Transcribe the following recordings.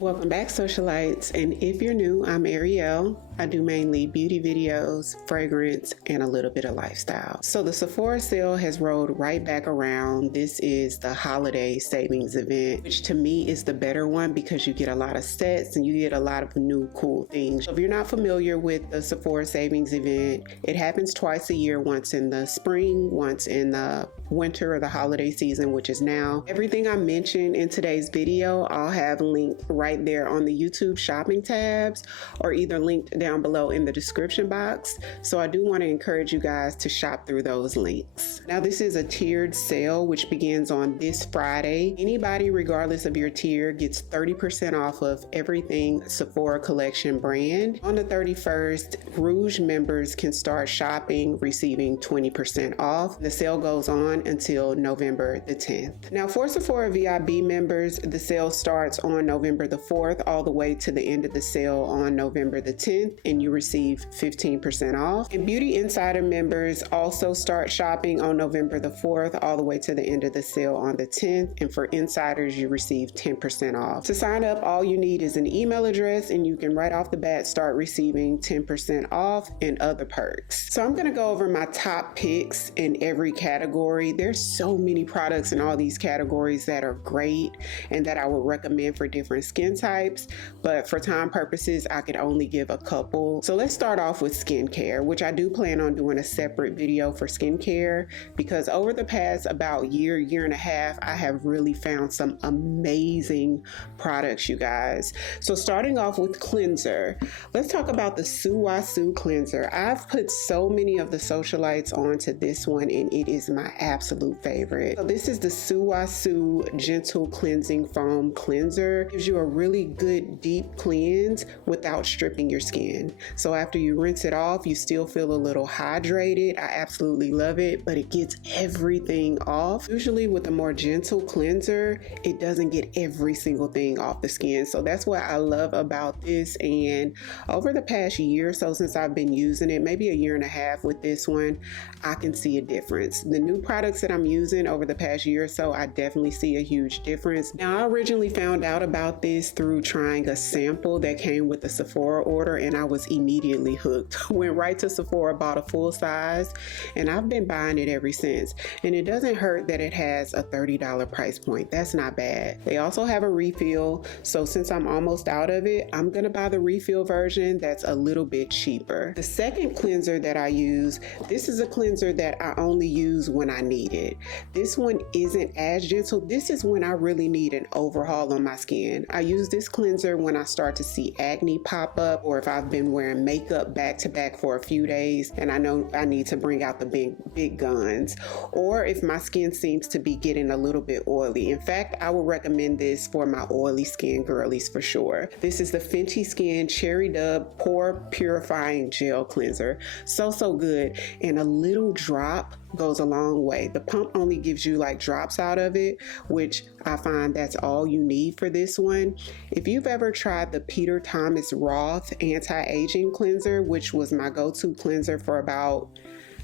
Welcome back, socialites, and if you're new, I'm Ariell. I do mainly beauty videos, fragrance, and a little bit of lifestyle. So the Sephora sale has rolled right back around. This is the holiday savings event, which to me is the better one because you get a lot of sets and you get a lot of new cool things. So if you're not familiar with the Sephora savings event, it happens twice a year, once in the spring, once in the winter or the holiday season, which is now. Everything I mentioned in today's video, I'll have linked right there on the YouTube shopping tabs or either linked down below in the description box. So I do want to encourage you guys to shop through those links. Now this is a tiered sale which begins on this Friday. Anybody regardless of your tier gets 30% off of everything Sephora collection brand. On the 31st, Rouge members can start shopping receiving 20% off. The sale goes on until November the 10th. Now for Sephora VIB members, the sale starts on November the 4th all the way to the end of the sale on November the 10th, and you receive 15% off. And Beauty Insider members also start shopping on November the 4th all the way to the end of the sale on the 10th, and for insiders you receive 10% off. To sign up, all you need is an email address and you can right off the bat start receiving 10% off and other perks. So I'm going to go over my top picks in every category. There's so many products in all these categories that are great and that I would recommend for different skin types, but for time purposes I could only give a couple. So let's start off with skincare, which I do plan on doing a separate video for skincare because over the past about year and a half I have really found some amazing products, you guys. So starting off with cleanser, let's talk about the Sulwhasoo cleanser. I've put so many of the socialites onto this one and it is my absolute favorite. So this is the Sulwhasoo Gentle Cleansing Foam Cleanser. Gives you a really good deep cleanse without stripping your skin. So after you rinse it off, you still feel a little hydrated. I absolutely love it, but it gets everything off. Usually with a more gentle cleanser, it doesn't get every single thing off the skin. So that's what I love about this. And over the past year or so since I've been using it, maybe a year and a half with this one, I can see a difference. The new products that I'm using over the past year or so, I definitely see a huge difference. Now I originally found out about this through trying a sample that came with the Sephora order and I was immediately hooked. Went right to Sephora, bought a full size, and I've been buying it ever since. And it doesn't hurt that it has a $30 price point. That's not bad. They also have a refill, so since I'm almost out of it, I'm gonna buy the refill version that's a little bit cheaper. The second cleanser that I use, this is a cleanser that I only use when I need it. This one isn't as gentle. This is when I really need an overhaul on my skin. I use this cleanser when I start to see acne pop up or if I've been wearing makeup back to back for a few days and I know I need to bring out the big guns, or if my skin seems to be getting a little bit oily. In fact, I would recommend this for my oily skin girlies for sure. This is the Fenty Skin Cherry Dub Pore Purifying Gel Cleanser. So good, and a little drop goes a long way. The pump only gives you like drops out of it, which I find that's all you need for this one. If you've ever tried the Peter Thomas Roth Anti-Aging Cleanser, which was my go-to cleanser for about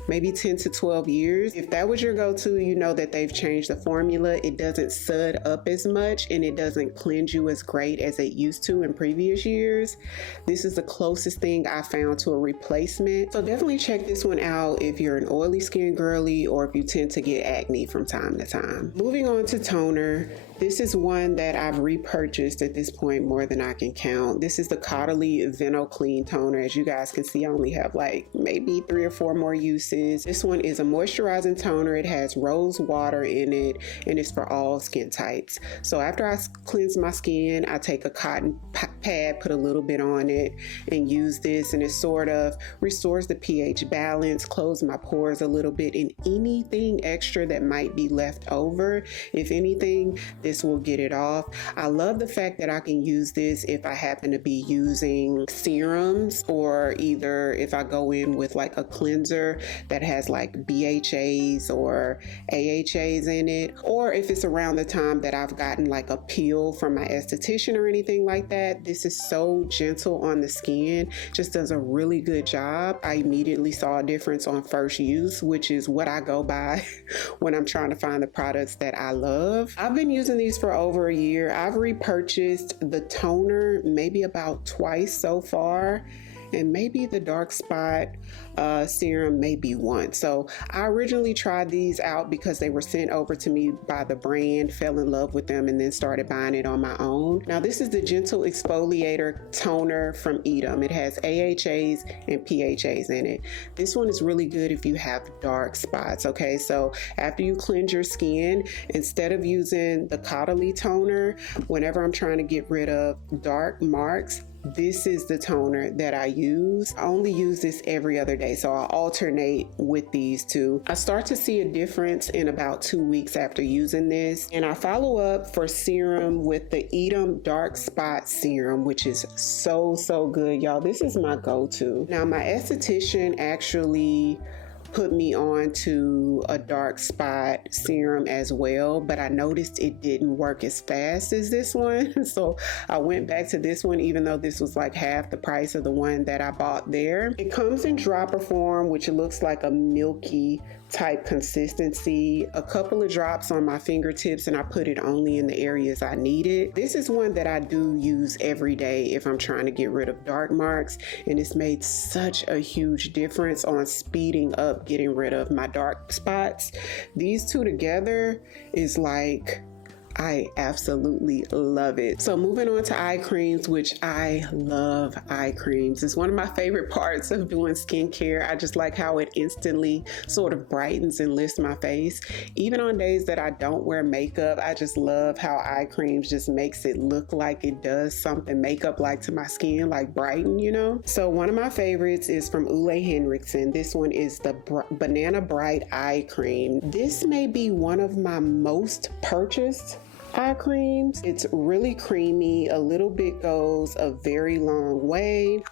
maybe 10 to 12 years. If that was your go-to, you know that they've changed the formula. It doesn't sud up as much and it doesn't cleanse you as great as it used to in previous years. This is the closest thing I found to a replacement. So definitely check this one out if you're an oily skin girly or if you tend to get acne from time to time. Moving on to toner. This is one that I've repurchased at this point more than I can count. This is the Caudalie Clean Toner. As you guys can see, I only have like maybe 3 or 4 more uses. This one is a moisturizing toner. It has rose water in it and it's for all skin types. So after I cleanse my skin, I take a cotton pad, put a little bit on it and use this, and it sort of restores the pH balance, close my pores a little bit, and anything extra that might be left over, if anything, this will get it off. I love the fact that I can use this if I happen to be using serums, or either if I go in with like a cleanser that has like BHAs or AHAs in it, or if it's around the time that I've gotten like a peel from my esthetician or anything like that. This is so gentle on the skin, just does a really good job. I immediately saw a difference on first use, which is what I go by when I'm trying to find the products that I love. I've been using these for over a year. I've repurchased the toner maybe about twice so far, and maybe the dark spot serum maybe once. So I originally tried these out because they were sent over to me by the brand, fell in love with them, and then started buying it on my own. Now this is the Gentle Exfoliator Toner from Eadem. It has AHAs and PHAs in it. This one is really good if you have dark spots, okay? So after you cleanse your skin, instead of using the Caudalie Toner, whenever I'm trying to get rid of dark marks, this is the toner that I use. I only use this every other day, so I'll alternate with these two. I start to see a difference in about 2 weeks after using this, and I follow up for serum with the Eadem Dark Spot Serum, which is so good, y'all. This is my go-to. Now, my esthetician actually put me on to a dark spot serum as well, but I noticed it didn't work as fast as this one. So I went back to this one, even though this was like half the price of the one that I bought there. It comes in dropper form, which looks like a milky type consistency. A couple of drops on my fingertips, and I put it only in the areas I need it. This is one that I do use every day if I'm trying to get rid of dark marks, and it's made such a huge difference on speeding up getting rid of my dark spots. These two together is like, I absolutely love it. So moving on to eye creams, which I love eye creams. It's one of my favorite parts of doing skincare. I just like how it instantly sort of brightens and lifts my face. Even on days that I don't wear makeup, I just love how eye creams just makes it look like it does something makeup like to my skin, like brighten, you know? So one of my favorites is from Ole Henriksen. This one is the Banana Bright Eye Cream. This may be one of my most purchased eye creams. It's really creamy. A little bit goes a very long way,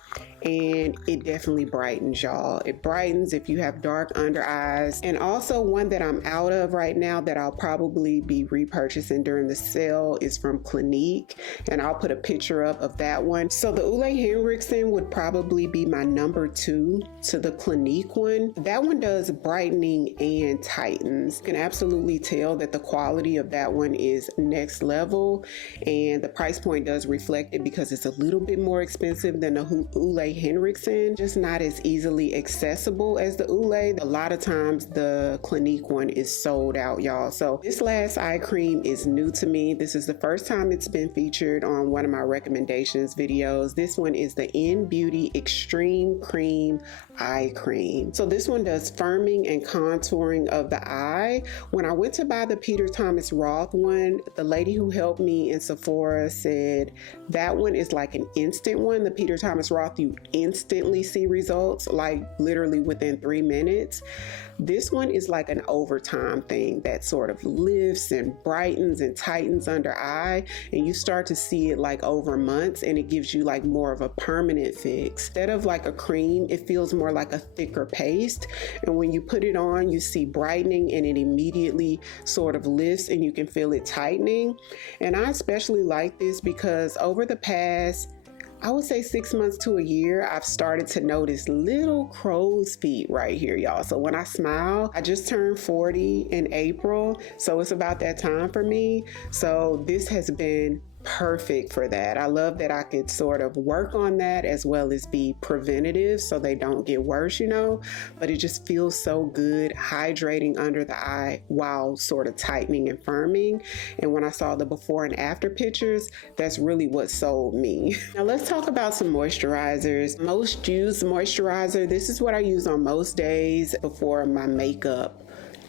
and it definitely brightens, y'all. It brightens if you have dark under eyes. And also one that I'm out of right now that I'll probably be repurchasing during the sale is from Clinique, and I'll put a picture up of that one. So the Ole Henriksen would probably be my number 2 to the Clinique one. That one does brightening and tightens. You can absolutely tell that the quality of that one is next level, and the price point does reflect it because it's a little bit more expensive than the Ole Henriksen, just not as easily accessible as the Ole. A lot of times the Clinique one is sold out, y'all. So this last eye cream is new to me. This is the first time it's been featured on one of my recommendations videos. This one is the In Beauty Extreme Cream Eye Cream. So this one does firming and contouring of the eye. When I went to buy the Peter Thomas Roth one, the lady who helped me in Sephora said that one is like an instant one. The Peter Thomas Roth, you instantly see results, like literally within 3 minutes. This one is like an overtime thing that sort of lifts and brightens and tightens under eye, and you start to see it like over months, and it gives you like more of a permanent fix. Instead of like a cream, it feels more like a thicker paste, and when you put it on, you see brightening, and it immediately sort of lifts and you can feel it tightening. And I especially like this because over the past, I would say 6 months to a year, I've started to notice little crow's feet right here, y'all. So when I smile, I just turned 40 in April, so it's about that time for me. So this has been perfect for that. I love that I could sort of work on that as well as be preventative so they don't get worse, you know, but it just feels so good hydrating under the eye while sort of tightening and firming. And when I saw the before and after pictures, that's really what sold me. Now let's talk about some moisturizers. Most used moisturizer, this is what I use on most days before my makeup.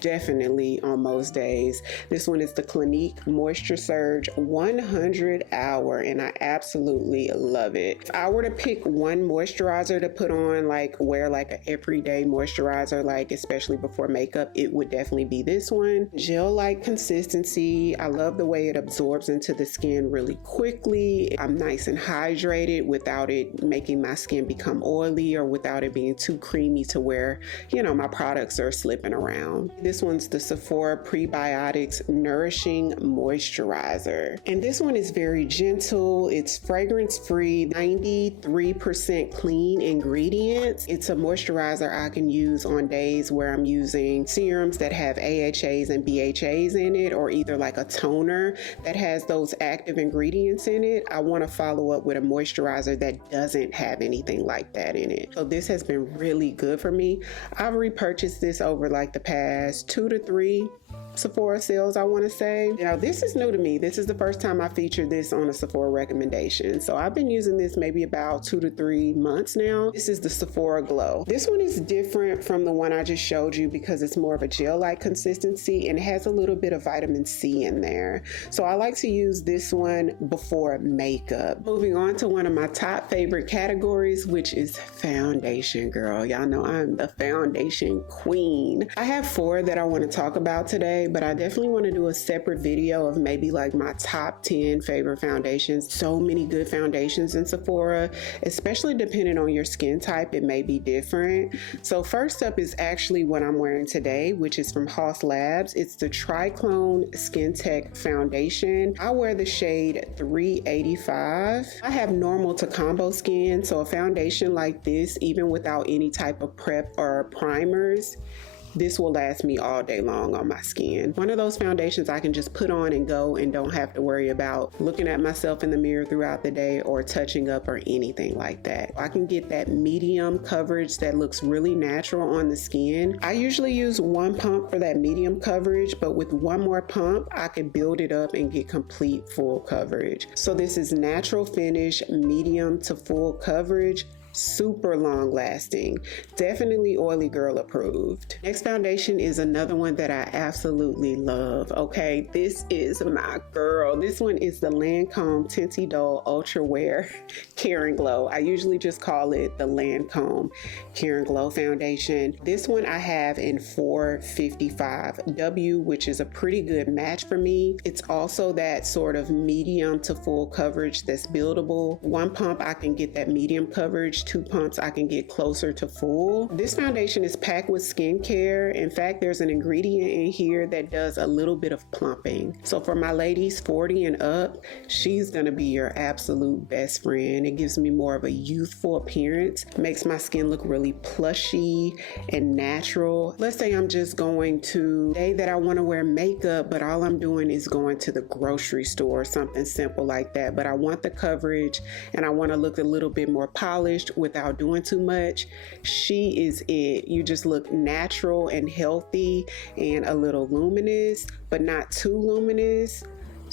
Definitely on most days. This one is the Clinique Moisture Surge 100 Hour, and I absolutely love it. If I were to pick one moisturizer to put on, like wear like an everyday moisturizer, like especially before makeup, it would definitely be this one. Gel-like consistency. I love the way it absorbs into the skin really quickly. I'm nice and hydrated without it making my skin become oily or without it being too creamy to where, you know, my products are slipping around. This This one's the Sephora Prebiotics Nourishing Moisturizer. And this one is very gentle. It's fragrance-free, 93% clean ingredients. It's a moisturizer I can use on days where I'm using serums that have AHAs and BHAs in it, or either like a toner that has those active ingredients in it. I want to follow up with a moisturizer that doesn't have anything like that in it. So this has been really good for me. I've repurchased this over like the past 2 to 3 Sephora sales, I want to say. Now this is new to me. This is the first time I featured this on a Sephora recommendation. So I've been using this maybe about 2 to 3 months now. This is the Sephora Glow. This one is different from the one I just showed you because it's more of a gel-like consistency and it has a little bit of vitamin C in there. So I like to use this one before makeup. Moving on to one of my top favorite categories, which is foundation, girl. Y'all know I'm the foundation queen. I have 4 that I want to talk about today, but I definitely want to do a separate video of maybe like my top 10 favorite foundations. So many good foundations in Sephora, especially depending on your skin type, it may be different. So first up is actually what I'm wearing today, which is from Haus Labs. It's the Triclone Skin Tech Foundation. I wear the shade 385. I have normal to combo skin, so a foundation like this, even without any type of prep or primers, this will last me all day long on my skin. One of those foundations I can just put on and go and don't have to worry about looking at myself in the mirror throughout the day or touching up or anything like that. I can get that medium coverage that looks really natural on the skin. I usually use 1 pump for that medium coverage, but with 1 more pump, I could build it up and get complete full coverage. So this is natural finish, medium to full coverage, super long lasting, definitely oily girl approved. Next foundation is another one that I absolutely love. Okay, this is my girl. This one is the Lancôme Tinty Dull Ultra Wear Care and Glow. I usually just call it the Lancôme Care and Glow foundation. This one I have in 455W, which is a pretty good match for me. It's also that sort of medium to full coverage that's buildable. 1 pump I can get that medium coverage, 2 pumps I can get closer to full. This foundation is packed with skincare. In fact, there's an ingredient in here that does a little bit of plumping. So for my ladies 40 and up, she's gonna be your absolute best friend. It gives me more of a youthful appearance, makes my skin look really plushy and natural. Let's say I'm just going to a day that I want to wear makeup, but all I'm doing is going to the grocery store or something simple like that, but I want the coverage and I want to look a little bit more polished without doing too much. She is it. You just look natural and healthy and a little luminous, but not too luminous.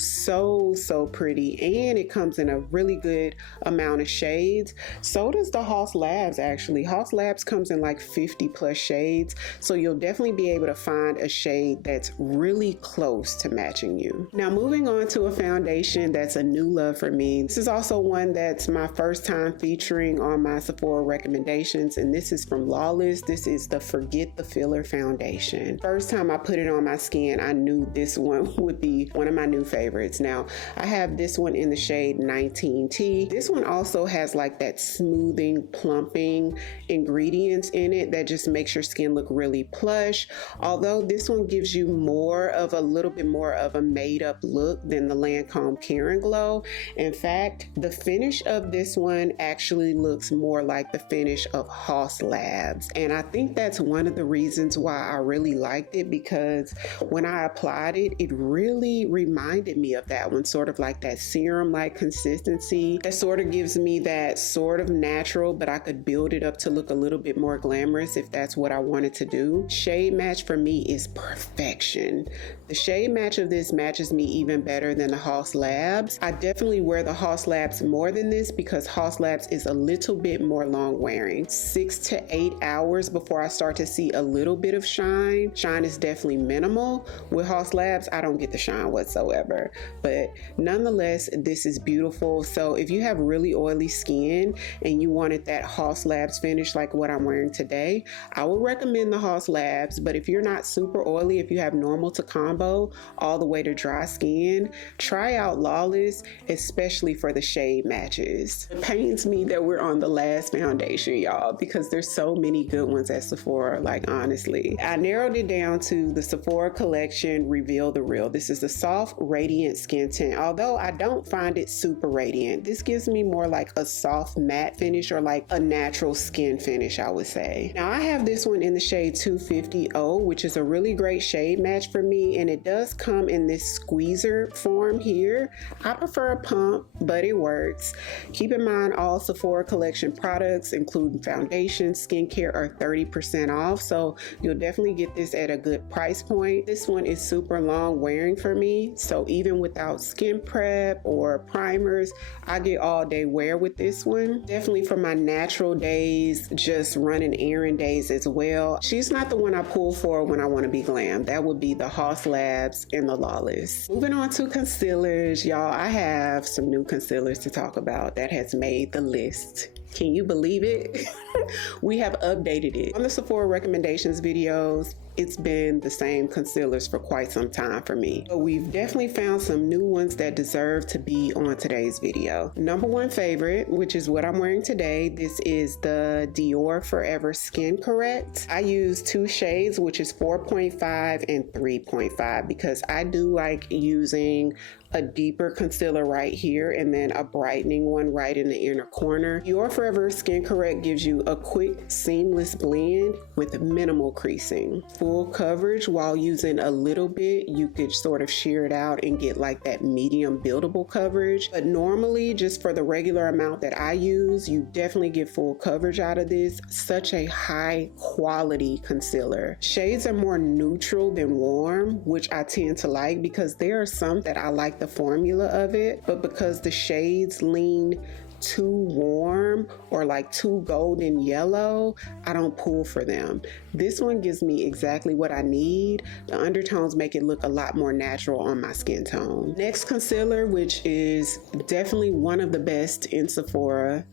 So pretty, and it comes in a really good amount of shades. So does the Haus Labs actually. Haus Labs comes in like 50 plus shades, so you'll definitely be able to find a shade that's really close to matching you. Now moving on to a foundation that's a new love for me. This is also one that's my first time featuring on my Sephora recommendations, and this is from Lawless. This is the Forget the Filler foundation. First time I put it on my skin, I knew this one would be one of my new favorites. Now, I have this one in the shade 19T. This one also has like that smoothing, plumping ingredients in it that just makes your skin look really plush. Although this one gives you more of a little bit more of a made up look than the Lancôme Care and Glow. In fact, the finish of this one actually looks more like the finish of Haus Labs. And I think that's one of the reasons why I really liked it, because when I applied it, it really reminded me of that one, sort of like that serum like consistency that sort of gives me that sort of natural, but I could build it up to look a little bit more glamorous if that's what I wanted to do. Shade match for me is perfection. The shade match of this matches me even better than the Haus Labs. I definitely wear the Haus Labs more than this because Haus Labs is a little bit more long wearing. 6 to 8 hours before I start to see a little bit of shine. Shine is definitely minimal. With Haus Labs, I don't get the shine whatsoever. But nonetheless, this is beautiful. So if you have really oily skin and you wanted that Haus Labs finish like what I'm wearing today, I would recommend the Haus Labs. But if you're not super oily, if you have normal to combo combo all the way to dry skin, try out Lawless, especially for the shade matches. It pains me that we're on the last foundation, y'all, because there's so many good ones at Sephora, like honestly. I narrowed it down to the Sephora Collection Reveal the Real. This is the soft radiant skin tint, although I don't find it super radiant. This gives me more like a soft matte finish, or like a natural skin finish, I would say. Now I have this one in the shade 250O, which is a really great shade match for me, and it does come in this squeezer form here. I prefer a pump, but it works. Keep in mind, all Sephora Collection products, including foundation, skincare, are 30% off, so you'll definitely get this at a good price point. This one is super long wearing for me, so even without skin prep or primers, I get all day wear with this one. Definitely for my natural days, just running errand days as well. She's not the one I pull for when I want to be glam. That would be the Haus Labs and the Lawless. Moving on to concealers, y'all, I have some new concealers to talk about that has made the list. Can you believe it? We have updated it. On the Sephora recommendations videos, it's been the same concealers for quite some time for me. But we've definitely found some new ones that deserve to be on today's video. Number one favorite, which is what I'm wearing today, this is the Dior Forever Skin Correct. I use two shades, which is 4.5 and 3.5, because I do like using a deeper concealer right here and then a brightening one right in the inner corner. Dior Forever Skin Correct gives you a quick, seamless blend with minimal creasing. Full coverage. While using a little bit, you could sort of shear it out and get like that medium buildable coverage. But normally, just for the regular amount that I use, you definitely get full coverage out of this. Such a high quality concealer. Shades are more neutral than warm, which I tend to like, because there are some that I like the formula of it, but because the shades lean too warm or like too golden yellow, I don't pull for them. This one gives me exactly what I need. The undertones make it look a lot more natural on my skin tone. Next concealer, which is definitely one of the best in Sephora.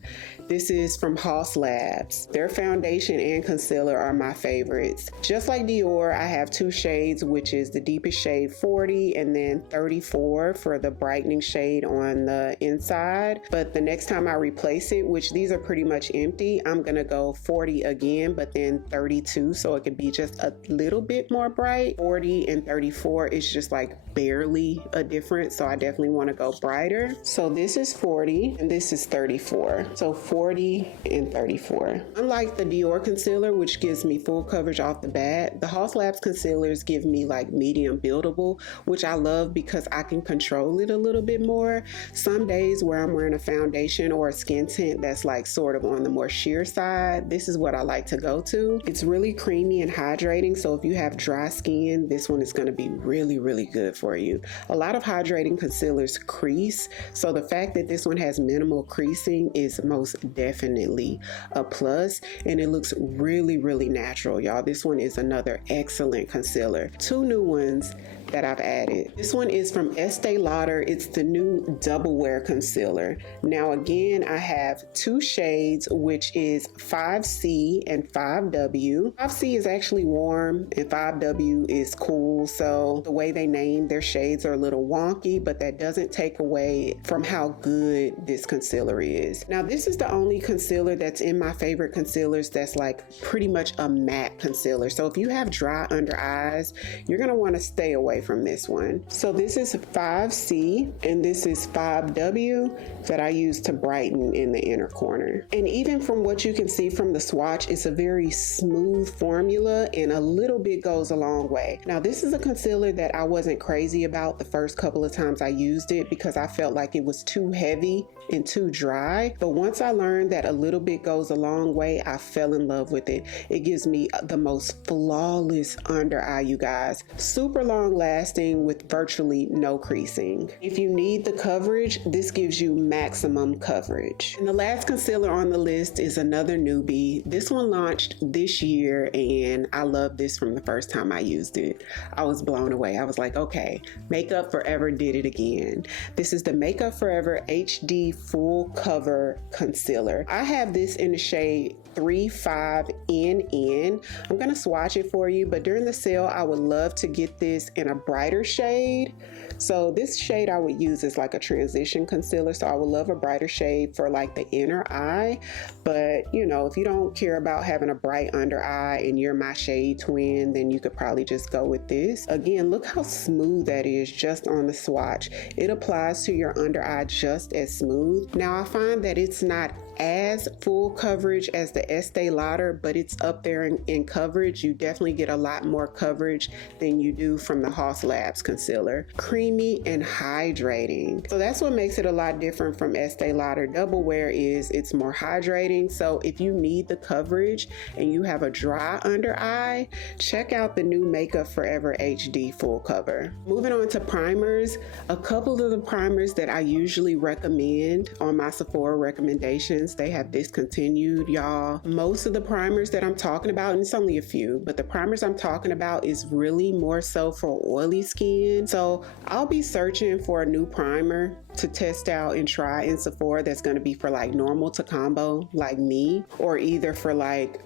This is from Haus Labs. Their foundation and concealer are my favorites. Just like Dior, I have two shades, which is the deepest shade 40 and then 34 for the brightening shade on the inside. But the next time I replace it, which these are pretty much empty, I'm gonna go 40 again, but then 32, so it could be just a little bit more bright. 40 and 34 is just like barely a difference, so I definitely want to go brighter. So this is 40 and this is 34. So 40 and 34. Unlike the Dior concealer, which gives me full coverage off the bat, the Haus Labs concealers give me like medium buildable, which I love because I can control it a little bit more. Some days where I'm wearing a foundation or a skin tint that's like sort of on the more sheer side, this is what I like to go to. It's really creamy and hydrating, so if you have dry skin, this one is going to be really, really good for you. A lot of hydrating concealers crease, so the fact that this one has minimal creasing is most definitely a plus, and it looks really, really natural, y'all. This one is another excellent concealer. Two new ones that I've added. This one is from Estée Lauder. It's the new Double Wear Concealer. Now again, I have two shades, which is 5C and 5W. 5C is actually warm and 5W is cool, so the way they name their shades are a little wonky, but that doesn't take away from how good this concealer is. Now this is the only concealer that's in my favorite concealers that's like pretty much a matte concealer. So if you have dry under eyes, you're gonna want to stay away from this one. So this is 5C and this is 5W that I use to brighten in the inner corner. And even from what you can see from the swatch, it's a very smooth formula and a little bit goes a long way. Now this is a concealer that I wasn't crazy about the first couple of times I used it because I felt like it was too heavy and too dry. But once I learned that a little bit goes a long way, I fell in love with it. It gives me the most flawless under eye, you guys. Super long lasting with virtually no creasing. missing. If you need the coverage, this gives you maximum coverage. And the last concealer on the list is another newbie. This one launched this year and I love this from the first time I used it. I was blown away. I was like, okay, Makeup Forever did it again. This is the Makeup Forever HD Full Cover Concealer. I have this in the shade 35NN. I'm gonna swatch it for you, but during the sale, I would love to get this in a brighter shade. So this shade I would use is like a transition concealer. So I would love a brighter shade for like the inner eye. But you know, if you don't care about having a bright under eye and you're my shade twin, then you could probably just go with this. Again, look how smooth that is just on the swatch. It applies to your under eye just as smooth. Now I find that it's not as full coverage as the Estée Lauder, but it's up there in coverage. You definitely get a lot more coverage than you do from the Haus Labs concealer. Creamy and hydrating. So that's what makes it a lot different from Estée Lauder Double Wear is it's more hydrating. So if you need the coverage and you have a dry under eye, check out the new Makeup Forever HD Full Cover. Moving on to primers, a couple of the primers that I usually recommend on my Sephora recommendations, they have discontinued, y'all. Most of the primers that I'm talking about, and it's only a few, but the primers I'm talking about is really more so for oily skin. So I'll be searching for a new primer to test out and try in Sephora that's going to be for like normal to combo like me, or either for like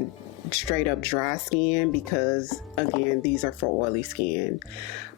straight up dry skin, because again, these are for oily skin.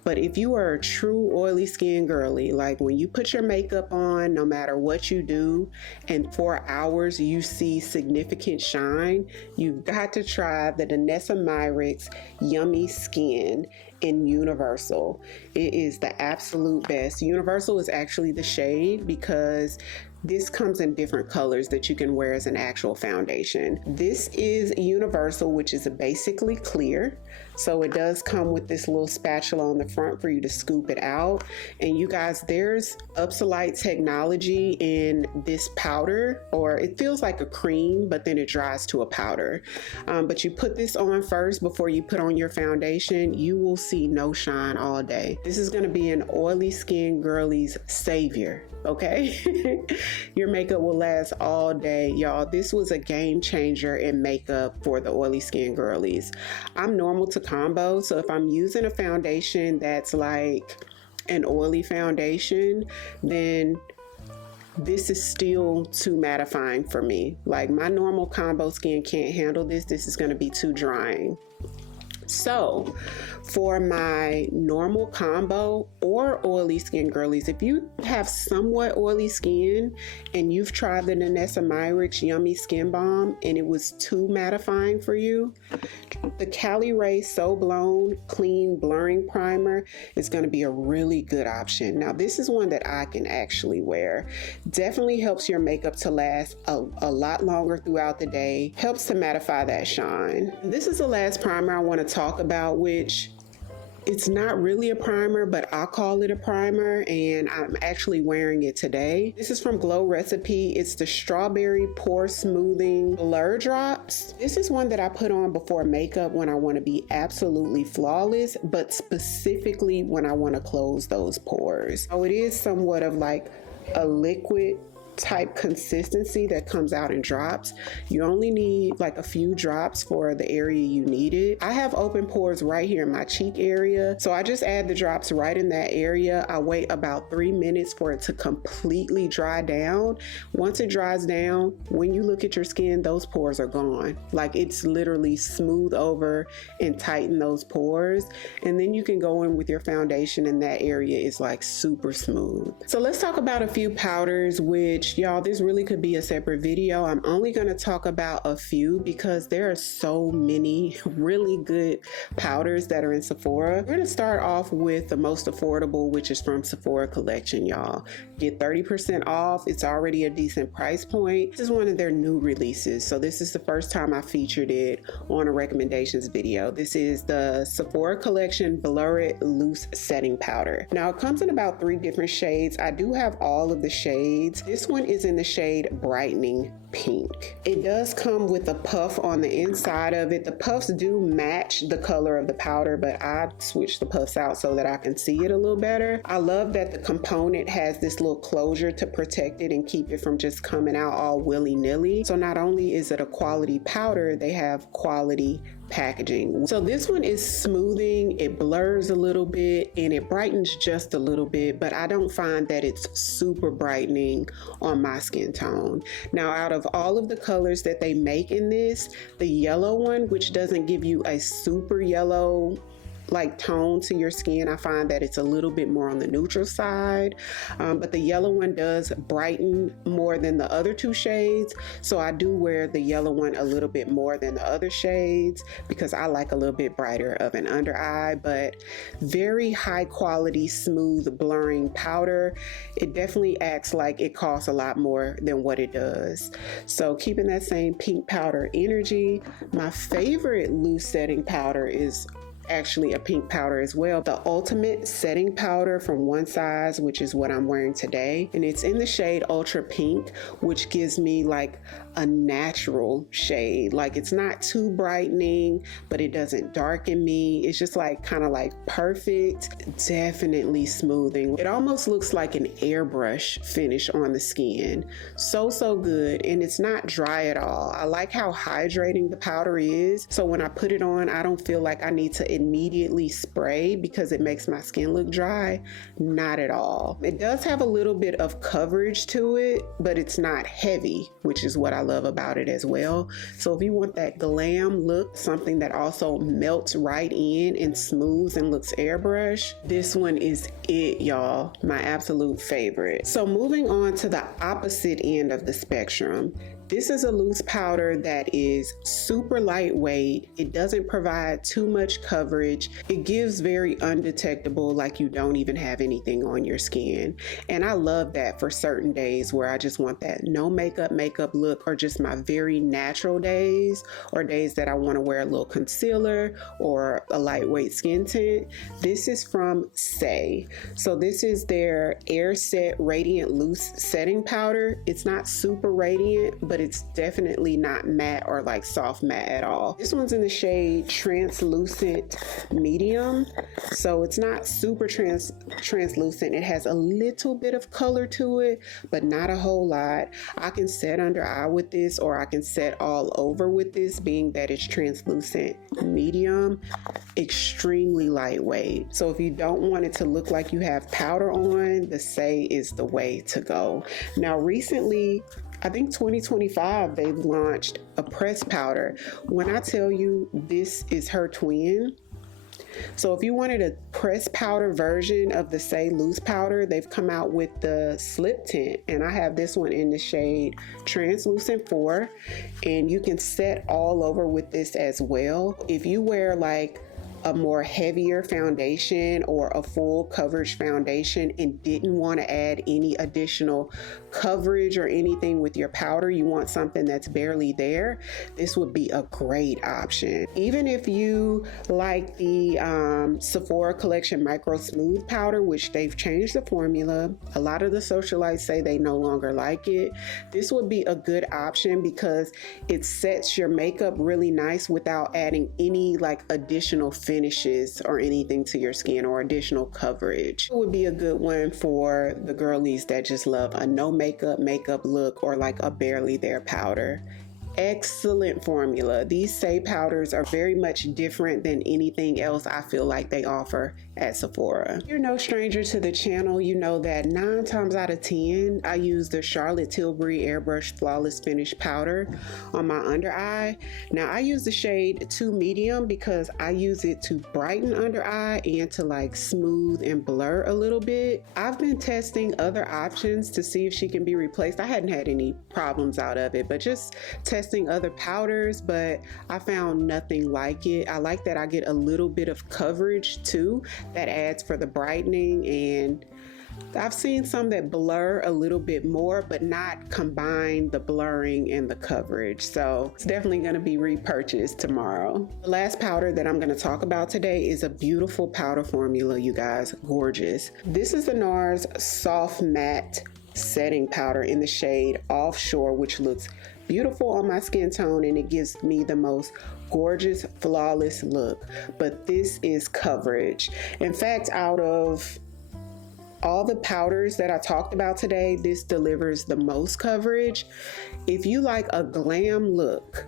But if you are a true oily skin girly, like when you put your makeup on, no matter what you do, and 4 hours you see significant shine, you've got to try the Danessa Myricks Yummy Skin in Universal. It is the absolute best. Universal is actually the shade because this comes in different colors that you can wear as an actual foundation. This is Universal, which is basically clear. So it does come with this little spatula on the front for you to scoop it out. And you guys, there's Upsolite technology in this powder, or it feels like a cream, but then it dries to a powder. But you put this on first before you put on your foundation. You will see no shine all day. This is gonna be an oily skin girly's savior. Okay. Your makeup will last all day, y'all. This was a game changer in makeup for the oily skin girlies. I'm normal to combo, so if I'm using a foundation that's like an oily foundation, then this is still too mattifying for me. Like my normal combo skin can't handle this. This is going to be too drying. So for my normal combo or oily skin girlies, if you have somewhat oily skin and you've tried the Danessa Myricks Yummy Skin Balm and it was too mattifying for you, the Caliray So Blown Clean Blurring Primer is going to be a really good option. Now this is one that I can actually wear. Definitely helps your makeup to last a lot longer throughout the day. Helps to mattify that shine. This is the last primer I want to talk about, which it's not really a primer, but I'll call it a primer, and I'm actually wearing it today. This is from Glow Recipe. It's the Strawberry Pore Smoothing Blur Drops. This is one that I put on before makeup when I want to be absolutely flawless, but specifically when I want to close those pores. So it is somewhat of like a liquid type consistency that comes out in drops. You only need like a few drops for the area you need it. I have open pores right here in my cheek area, so I just add the drops right in that area. I wait about 3 minutes for it to completely dry down. Once it dries down, when you look at your skin, those pores are gone. Like it's literally smooth over and tighten those pores, and then you can go in with your foundation and that area is like super smooth. So let's talk about a few powders, which y'all, this really could be a separate video. I'm only going to talk about a few because there are so many really good powders that are in Sephora. We're going to start off with the most affordable, which is from Sephora Collection, y'all. Get 30% off. It's already a decent price point. This is one of their new releases, so this is the first time I featured it on a recommendations video. This is the Sephora Collection Blur It Loose Setting Powder. Now it comes in about 3 different shades. I do have all of the shades. This one one is in the shade Brightening Pink. It does come with a puff on the inside of it. The puffs do match the color of the powder, but I switched the puffs out so that I can see it a little better. I love that the component has this little closure to protect it and keep it from just coming out all willy-nilly. So not only is it a quality powder, they have quality packaging. So this one is smoothing, it blurs a little bit, and it brightens just a little bit, but I don't find that it's super brightening on my skin tone. Now, out of all of the colors that they make in this, the yellow one, which doesn't give you a super yellow like tone to your skin, I find that it's a little bit more on the neutral side, but the yellow one does brighten more than the other two shades, so I do wear the yellow one a little bit more than the other shades because I like a little bit brighter of an under eye. But very high quality, smooth blurring powder. It definitely acts like it costs a lot more than what it does. So keeping that same pink powder energy, my favorite loose setting powder is actually a pink powder as well, the Ultimate Setting Powder from One Size, which is what I'm wearing today, and it's in the shade Ultra Pink, which gives me like a natural shade. Like, it's not too brightening, but it doesn't darken me. It's just like kind of like perfect, definitely smoothing. It almost looks like an airbrush finish on the skin. So good, and it's not dry at all. I like how hydrating the powder is, so when I put it on, I don't feel like I need to immediately spray because it makes my skin look dry. Not at all. It does have a little bit of coverage to it, but it's not heavy, which is what I love about it as well. So if you want that glam look, something that also melts right in and smooths and looks airbrush, this one is it, y'all. My absolute favorite. So moving on to the opposite end of the spectrum, this is a loose powder that is super lightweight. It doesn't provide too much coverage. It gives very undetectable, like you don't even have anything on your skin. And I love that for certain days where I just want that no makeup look, or just my very natural days, or days that I want to wear a little concealer or a lightweight skin tint. This is from Saie. So this is their Air Set Radiant Loose Setting Powder. It's not super radiant, but it's definitely not matte or like soft matte at all. This one's in the shade Translucent Medium, so it's not super translucent. It has a little bit of color to it, but not a whole lot. I can set under eye with this, or I can set all over with this, being that it's translucent medium. Extremely lightweight. So if you don't want it to look like you have powder on, the Saie is the way to go. Now recently, I think 2025, they've launched a pressed powder. When I tell you this is her twin, so if you wanted a pressed powder version of the Saie loose powder, they've come out with the slip tint, and I have this one in the shade Translucent 4, and you can set all over with this as well. If you wear like a more heavier foundation or a full coverage foundation and didn't want to add any additional coverage or anything with your powder, you want something that's barely there, this would be a great option. Even if you like the Sephora Collection Micro Smooth Powder, which they've changed the formula, a lot of the socialites say they no longer like it, this would be a good option because it sets your makeup really nice without adding any like additional finishes or anything to your skin or additional coverage. It would be a good one for the girlies that just love a no makeup look, or like a barely there powder. Excellent formula. These Saie powders are very much different than anything else I feel like they offer at Sephora. If you're no stranger to the channel, you know that 9 times out of 10, I use the Charlotte Tilbury Airbrush Flawless Finish Powder on my under eye. Now I use the shade 2 Medium because I use it to brighten under eye and to like smooth and blur a little bit. I've been testing other options to see if she can be replaced. I hadn't had any problems out of it, but just testing other powders, but I found nothing like it. I like that I get a little bit of coverage too. That adds for the brightening, and I've seen some that blur a little bit more, but not combine the blurring and the coverage. So it's definitely going to be repurchased tomorrow. The last powder that I'm going to talk about today is a beautiful powder formula, you guys. Gorgeous. This is the NARS Soft Matte setting powder in the shade Offshore, which looks beautiful on my skin tone, and it gives me the most gorgeous, flawless look. But this is coverage. In fact, out of all the powders that I talked about today, this delivers the most coverage. If you like a glam look,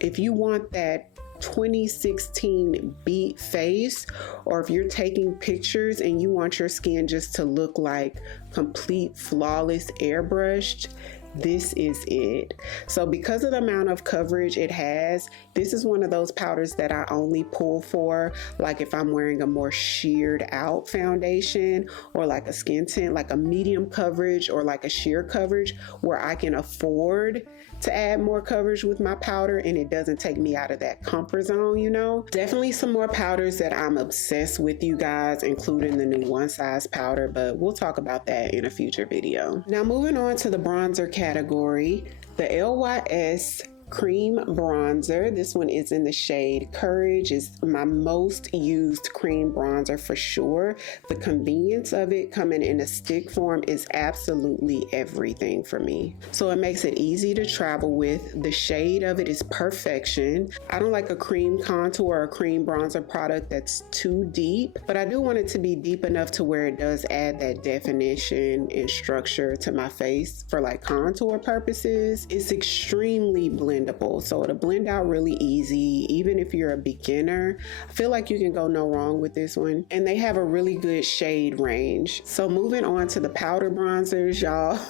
if you want that 2016 beat face, or if you're taking pictures and you want your skin just to look like complete flawless airbrushed, this is it. So because of the amount of coverage it has, this is one of those powders that I only pull for, like if I'm wearing a more sheared out foundation, or like a skin tint, like a medium coverage or like a sheer coverage, where I can afford to add more coverage with my powder and it doesn't take me out of that comfort zone, you know. Definitely some more powders that I'm obsessed with, you guys, including the new One Size powder, but we'll talk about that in a future video. Now moving on to the bronzer category, the LYS cream bronzer. This one is in the shade Courage. Is my most used cream bronzer for sure. The convenience of it coming in a stick form is absolutely everything for me. So it makes it easy to travel with. The shade of it is perfection. I don't like a cream contour or a cream bronzer product that's too deep, but I do want it to be deep enough to where it does add that definition and structure to my face for like contour purposes. It's extremely blendable, so it'll blend out really easy. Even if you're a beginner, I feel like you can go no wrong with this one, and they have a really good shade range. So moving on to the powder bronzers, y'all.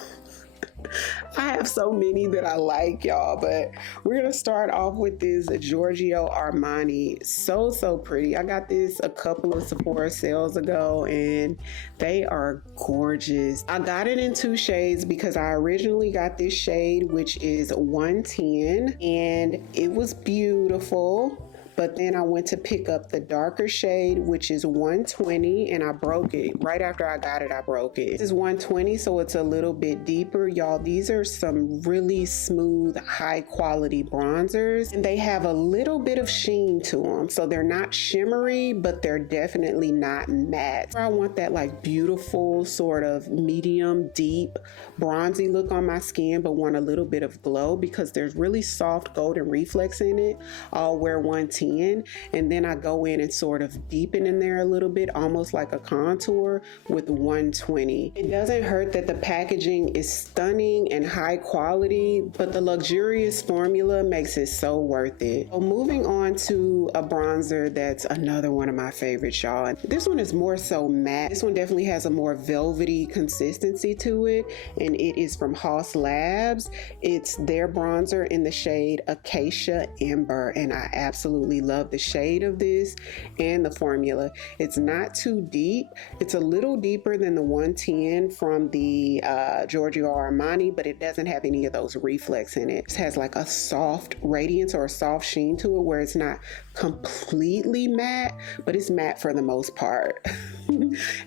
I have so many that I like, y'all, but we're gonna start off with this Giorgio Armani. So pretty. I got this a couple of Sephora sales ago and they are gorgeous. I got it in 2 shades because I originally got this shade, which is 110, and it was beautiful. But then I went to pick up the darker shade, which is 120, and I broke it. Right after I got it, I broke it. This is 120, so it's a little bit deeper. Y'all, these are some really smooth, high quality bronzers, and they have a little bit of sheen to them. So they're not shimmery, but they're definitely not matte. I want that like beautiful sort of medium, deep, bronzy look on my skin, but want a little bit of glow because there's really soft golden reflex in it. I'll wear 110. And then I go in and sort of deepen in there a little bit, almost like a contour with 120. It doesn't hurt that the packaging is stunning and high quality, but the luxurious formula makes it so worth it. So moving on to a bronzer that's another one of my favorites, y'all. This one is more so matte. This one definitely has a more velvety consistency to it, and it is from Haus Labs. It's their bronzer in the shade Acacia Amber, and I absolutely love the shade of this and the formula. It's not too deep. It's a little deeper than the 110 from the Giorgio Armani, but it doesn't have any of those reflex in it. It has like a soft radiance or a soft sheen to it where it's not completely matte, but it's matte for the most part.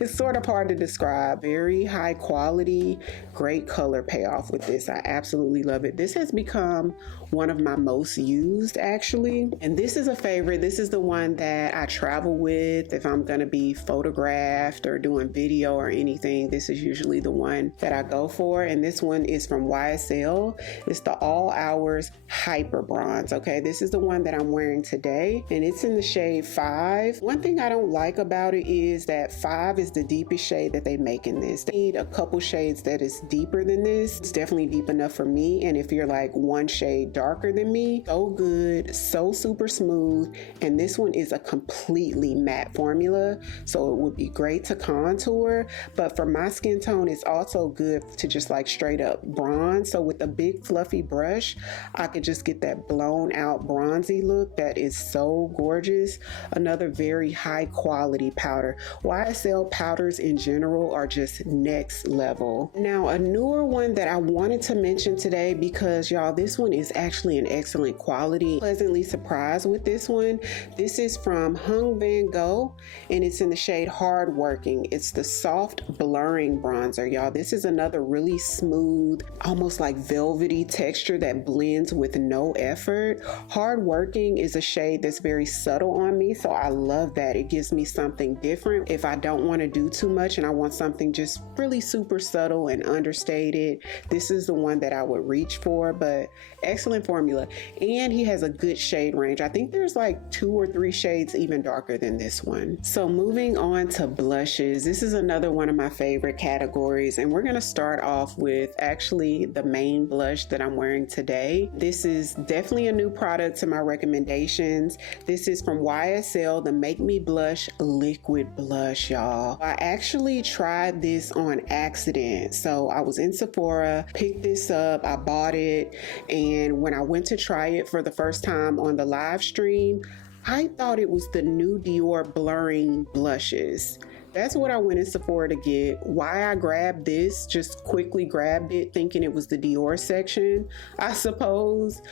It's sort of hard to describe. Very high quality, great color payoff with this. I absolutely love it. This has become one of my most used actually, and this is a favorite. This is the one that I travel with if I'm gonna be photographed or doing video or anything. This is usually the one that I go for, and this one is from YSL. It's the All Hours Hyper Bronze. Okay, this is the one that I'm wearing today, and it's in the shade 5. One thing I don't like about it is that 5 is the deepest shade that they make in this. They need a couple shades that is deeper than this. It's definitely deep enough for me, and if you're like one shade darker than me, so good, so super smooth. And this one is a completely matte formula, so it would be great to contour, but for my skin tone it's also good to just like straight up bronze. So with a big fluffy brush I could just get that blown out bronzy look that is so gorgeous. Another very high quality powder. YSL powders in general are just next level. Now a newer one that I wanted to mention today, because y'all, this one is actually an excellent quality. Pleasantly surprised with this one. This is from Hung Van Gogh, and it's in the shade Hard Working. It's the soft blurring bronzer, y'all. This is another really smooth, almost like velvety texture that blends with no effort. Hard Working is a shade that's very subtle on me, so I love that. It gives me something different. If I I don't want to do too much and I want something just really super subtle and understated, this is the one that I would reach for. But excellent formula, and he has a good shade range. I think there's like 2 or 3 shades even darker than this one. So moving on to blushes, this is another one of my favorite categories, and we're going to start off with actually the main blush that I'm wearing today. This is definitely a new product to my recommendations. This is from YSL, the Make Me Blush liquid blush, y'all. I actually tried this on accident. So I was in Sephora, picked this up, I bought it, and when I went to try it for the first time on the live stream, I thought it was the new Dior blurring blushes. That's what I went in Sephora to get. Why I grabbed this, just quickly grabbed it thinking it was the Dior section, I suppose.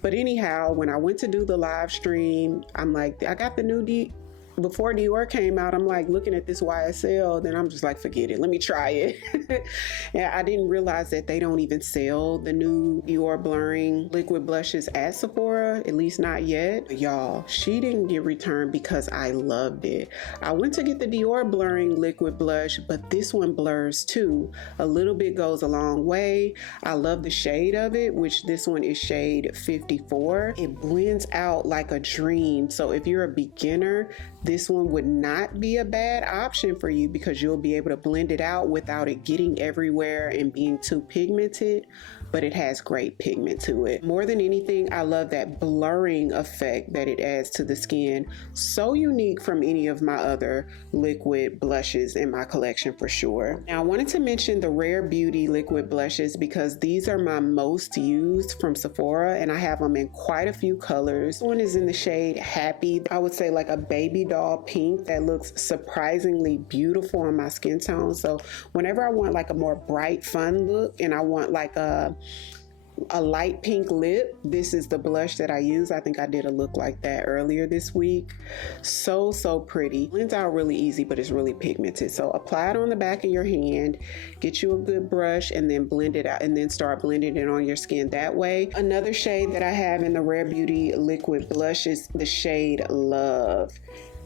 But anyhow, when I went to do the live stream, I'm like, I got the new before Dior came out, I'm like looking at this YSL, then I'm just like, forget it, let me try it. Yeah, I didn't realize that they don't even sell the new Dior blurring liquid blushes at Sephora, at least not yet. But y'all, she didn't get returned because I loved it. I went to get the Dior blurring liquid blush, but this one blurs too. A little bit goes a long way. I love the shade of it, which this one is shade 54. It blends out like a dream. So if you're a beginner, this one would not be a bad option for you because you'll be able to blend it out without it getting everywhere and being too pigmented, but it has great pigment to it. More than anything, I love that blurring effect that it adds to the skin. So unique from any of my other liquid blushes in my collection for sure. Now I wanted to mention the Rare Beauty liquid blushes because these are my most used from Sephora, and I have them in quite a few colors. This one is in the shade Happy. I would say like a baby doll pink that looks surprisingly beautiful on my skin tone. So whenever I want like a more bright, fun look and I want like a light pink lip, this is the blush that I use. I think I did a look like that earlier this week. So pretty. Blends out really easy, but it's really pigmented. So apply it on the back of your hand, get you a good brush, and then blend it out, and then start blending it on your skin that way. Another shade that I have in the Rare Beauty liquid blush is the shade Love.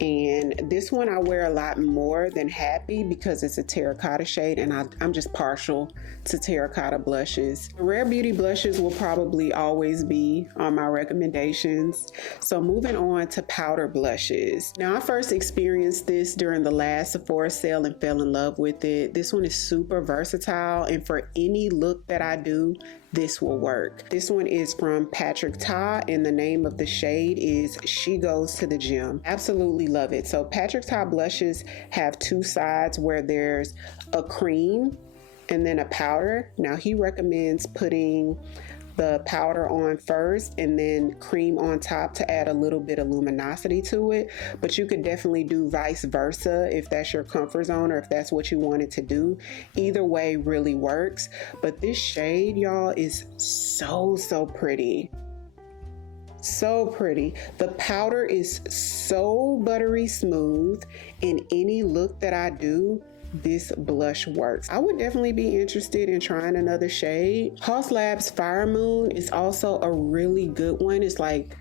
And this one I wear a lot more than Happy because it's a terracotta shade, and I'm just partial to terracotta blushes. The Rare Beauty blushes will probably always be on my recommendations. So moving on to powder blushes. Now I first experienced this during the last Sephora sale and fell in love with it. This one is super versatile, and for any look that I do, this will work. This one is from Patrick Ta, and the name of the shade is She Goes to the Gym. Absolutely love it. So Patrick Ta blushes have 2 sides where there's a cream and then a powder. Now he recommends putting the powder on first and then cream on top to add a little bit of luminosity to it, but you could definitely do vice versa if that's your comfort zone or if that's what you wanted to do. Either way really works. But this shade, y'all, is so pretty. So pretty. The powder is so buttery smooth. In any look that I do, this blush works. I would definitely be interested in trying another shade. Haus Labs Fire Moon is also a really good one. It's like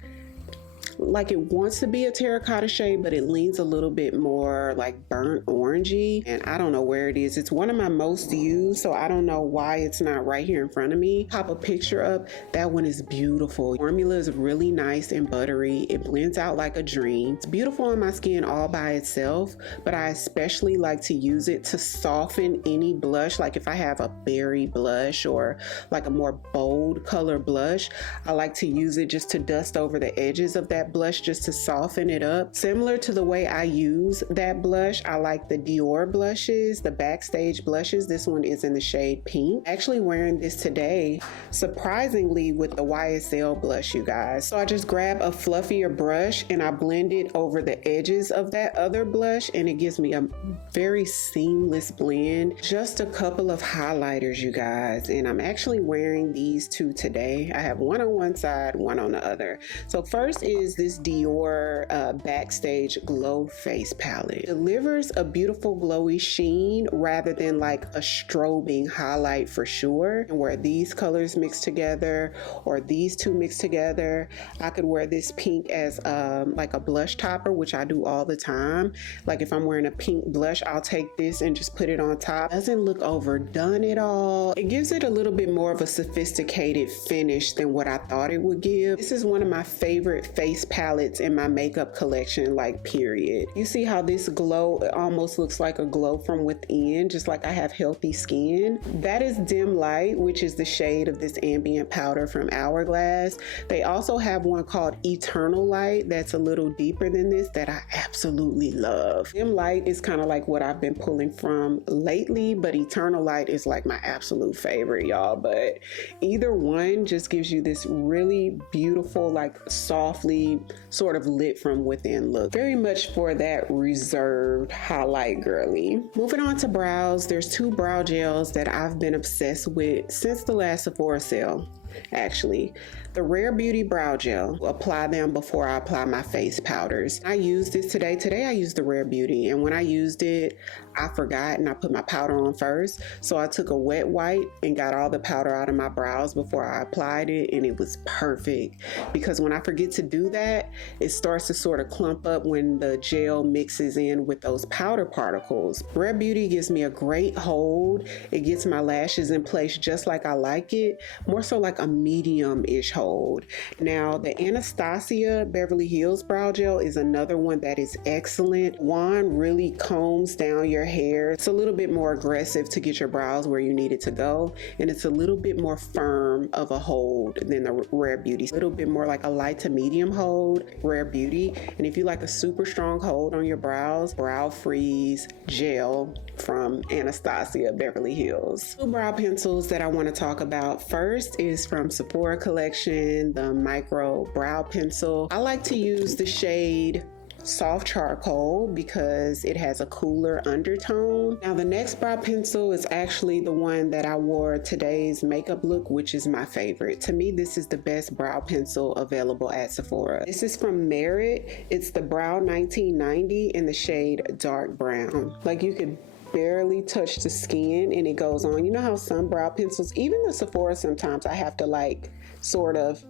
it wants to be a terracotta shade, but it leans a little bit more like burnt orangey, and I don't know where it is. It's one of my most used, so I don't know why it's not right here in front of me. Pop a picture up. That one is beautiful. Formula is really nice and buttery. It blends out like a dream. It's beautiful on my skin all by itself, but I especially like to use it to soften any blush. Like if I have a berry blush or like a more bold color blush, I like to use it just to dust over the edges of that blush, just to soften it up. Similar to the way I use that blush, I like the Dior blushes, the Backstage blushes. This one is in the shade Pink. Actually wearing this today, surprisingly, with the YSL blush, you guys. So I just grab a fluffier brush and I blend it over the edges of that other blush, and it gives me a very seamless blend. Just a couple of highlighters, you guys, and I'm actually wearing these 2 today. I have one on one side, one on the other. So first is this Dior Backstage Glow Face Palette. It delivers a beautiful glowy sheen rather than like a strobing highlight for sure. And where these colors mix together or these two mix together, I could wear this pink as like a blush topper, which I do all the time. Like if I'm wearing a pink blush, I'll take this and just put it on top. Doesn't look overdone at all. It gives it a little bit more of a sophisticated finish than what I thought it would give. This is one of my favorite face palettes in my makeup collection, like period. You see how this glow, it almost looks like a glow from within, just like I have healthy skin. That is Dim Light, which is the shade of this ambient powder from Hourglass. They also have one called Eternal Light that's a little deeper than this that I absolutely love. Dim Light is kind of like what I've been pulling from lately, but Eternal Light is like my absolute favorite, y'all. But either one just gives you this really beautiful, like softly sort of lit from within look. Very much for that reserved highlight girly. Moving on to brows, there's two brow gels that I've been obsessed with since the last Sephora sale. Actually, the Rare Beauty Brow Gel. Apply them before I apply my face powders. I used this today. Today I used the Rare Beauty, and when I used it, I forgot and I put my powder on first. So I took a wet wipe and got all the powder out of my brows before I applied it, and it was perfect. Because when I forget to do that, it starts to sort of clump up when the gel mixes in with those powder particles. Rare Beauty gives me a great hold. It gets my lashes in place just like I like it, more so like a medium-ish hold. Now, the Anastasia Beverly Hills Brow Gel is another one that is excellent. One really combs down your hair. It's a little bit more aggressive to get your brows where you need it to go, and it's a little bit more firm of a hold than the Rare Beauty. A little bit more like a light to medium hold, Rare Beauty. And if you like a super strong hold on your brows, Brow Freeze Gel from Anastasia Beverly Hills. Two brow pencils that I want to talk about. First is from Sephora collection, the Micro Brow Pencil. I like to use the shade Soft Charcoal because it has a cooler undertone. Now the next brow pencil is actually the one that I wore today's makeup look, which is my favorite. To me, this is the best brow pencil available at Sephora. This is from Merit. It's the Brow 1990 in the shade Dark Brown. Like you could barely touch the skin and it goes on. You know how some brow pencils, even the Sephora, sometimes I have to like sort of,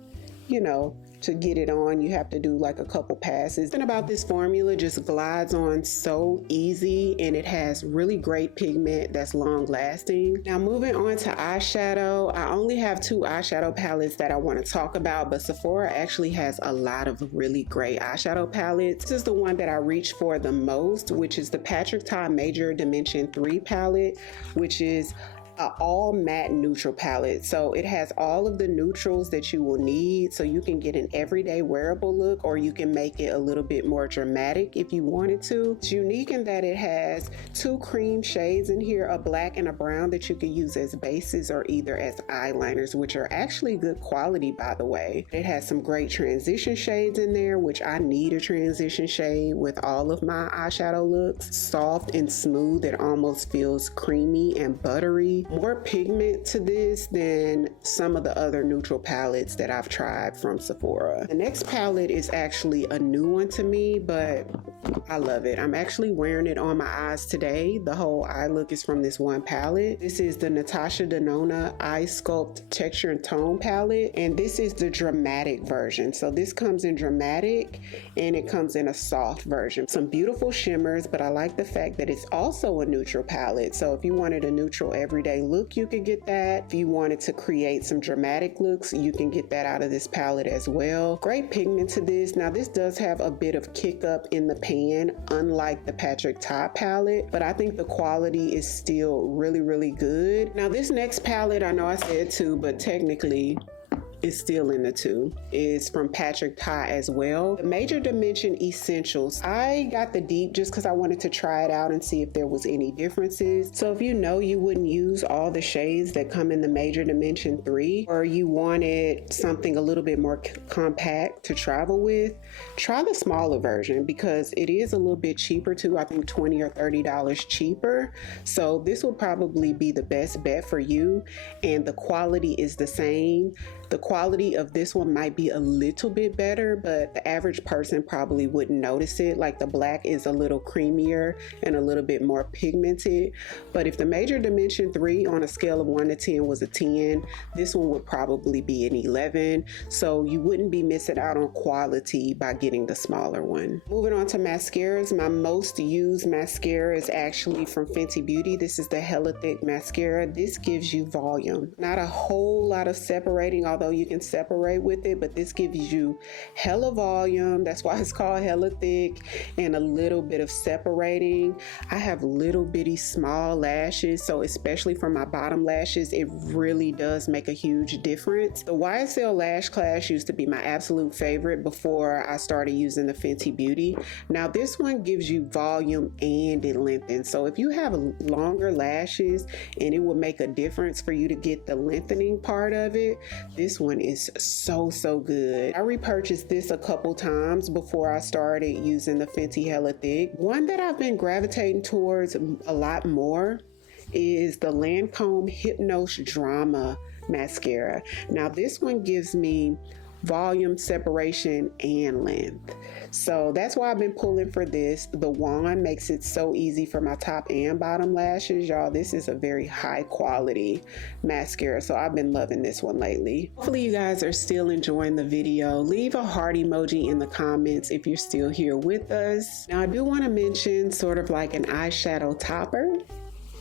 you know, to get it on, you have to do like a couple passes. Something about this formula just glides on so easy, and it has really great pigment that's long lasting. Now moving on to eyeshadow, I only have two eyeshadow palettes that I want to talk about, but Sephora actually has a lot of really great eyeshadow palettes. This is the one that I reach for the most, which is the Patrick Ta Major Dimension 3 palette, which is all matte neutral palette. So it has all of the neutrals that you will need, so you can get an everyday wearable look, or you can make it a little bit more dramatic if you wanted to. It's unique in that it has two cream shades in here, a black and a brown, that you can use as bases or either as eyeliners, which are actually good quality, by the way. It has some great transition shades in there, which I need a transition shade with all of my eyeshadow looks. Soft and smooth, it almost feels creamy and buttery. More pigment to this than some of the other neutral palettes that I've tried from Sephora. The next palette is actually a new one to me, but I love it. I'm actually wearing it on my eyes today. The whole eye look is from this one palette. This is the Natasha Denona Eye Sculpt Texture and Tone palette, and this is the dramatic version. So this comes in dramatic and it comes in a soft version. Some beautiful shimmers, but I like the fact that it's also a neutral palette. So if you wanted a neutral everyday look, you could get that. If you wanted to create some dramatic looks, you can get that out of this palette as well. Great pigment to this. Now this does have a bit of kick up in the pan, unlike the Patrick Ta palette, but I think the quality is still really, really good. Now this next palette, I know I said two, but technically is still in the two, is from Patrick Ta as well. The Major Dimension Essentials. I got the deep just because I wanted to try it out and see if there was any differences. So if you know you wouldn't use all the shades that come in the Major Dimension 3, or you wanted something a little bit more compact to travel with, try the smaller version because it is a little bit cheaper too. I think $20 or $30 cheaper. So this will probably be the best bet for you, and the quality is the same. The quality of this one might be a little bit better, but the average person probably wouldn't notice it. Like the black is a little creamier and a little bit more pigmented. But if the major dimension 3 on a scale of 1 to 10 was a 10, this one would probably be an 11. So you wouldn't be missing out on quality by getting the smaller one. Moving on to mascaras, my most used mascara is actually from Fenty Beauty. This is the Hella Thick mascara. This gives you volume. Not a whole lot of separating, although you can separate with it, but this gives you hella volume. That's why it's called Hella Thick, and a little bit of separating. I have little bitty small lashes, so especially for my bottom lashes, it really does make a huge difference. The YSL Lash Clash used to be my absolute favorite before I started using the Fenty Beauty. Now this one gives you volume and it lengthens. So if you have longer lashes and it will make a difference for you to get the lengthening part of it, this one is so good. I repurchased this a couple times before I started using the Fenty Hella Thick. One that I've been gravitating towards a lot more is the Lancôme Hypnose Drama mascara. Now this one gives me volume, separation, and length. So that's why I've been pulling for this. The wand makes it so easy for my top and bottom lashes. Y'all, this is a very high quality mascara, so I've been loving this one lately. Hopefully you guys are still enjoying the video. Leave a heart emoji in the comments if you're still here with us. Now I do want to mention sort of like an eyeshadow topper,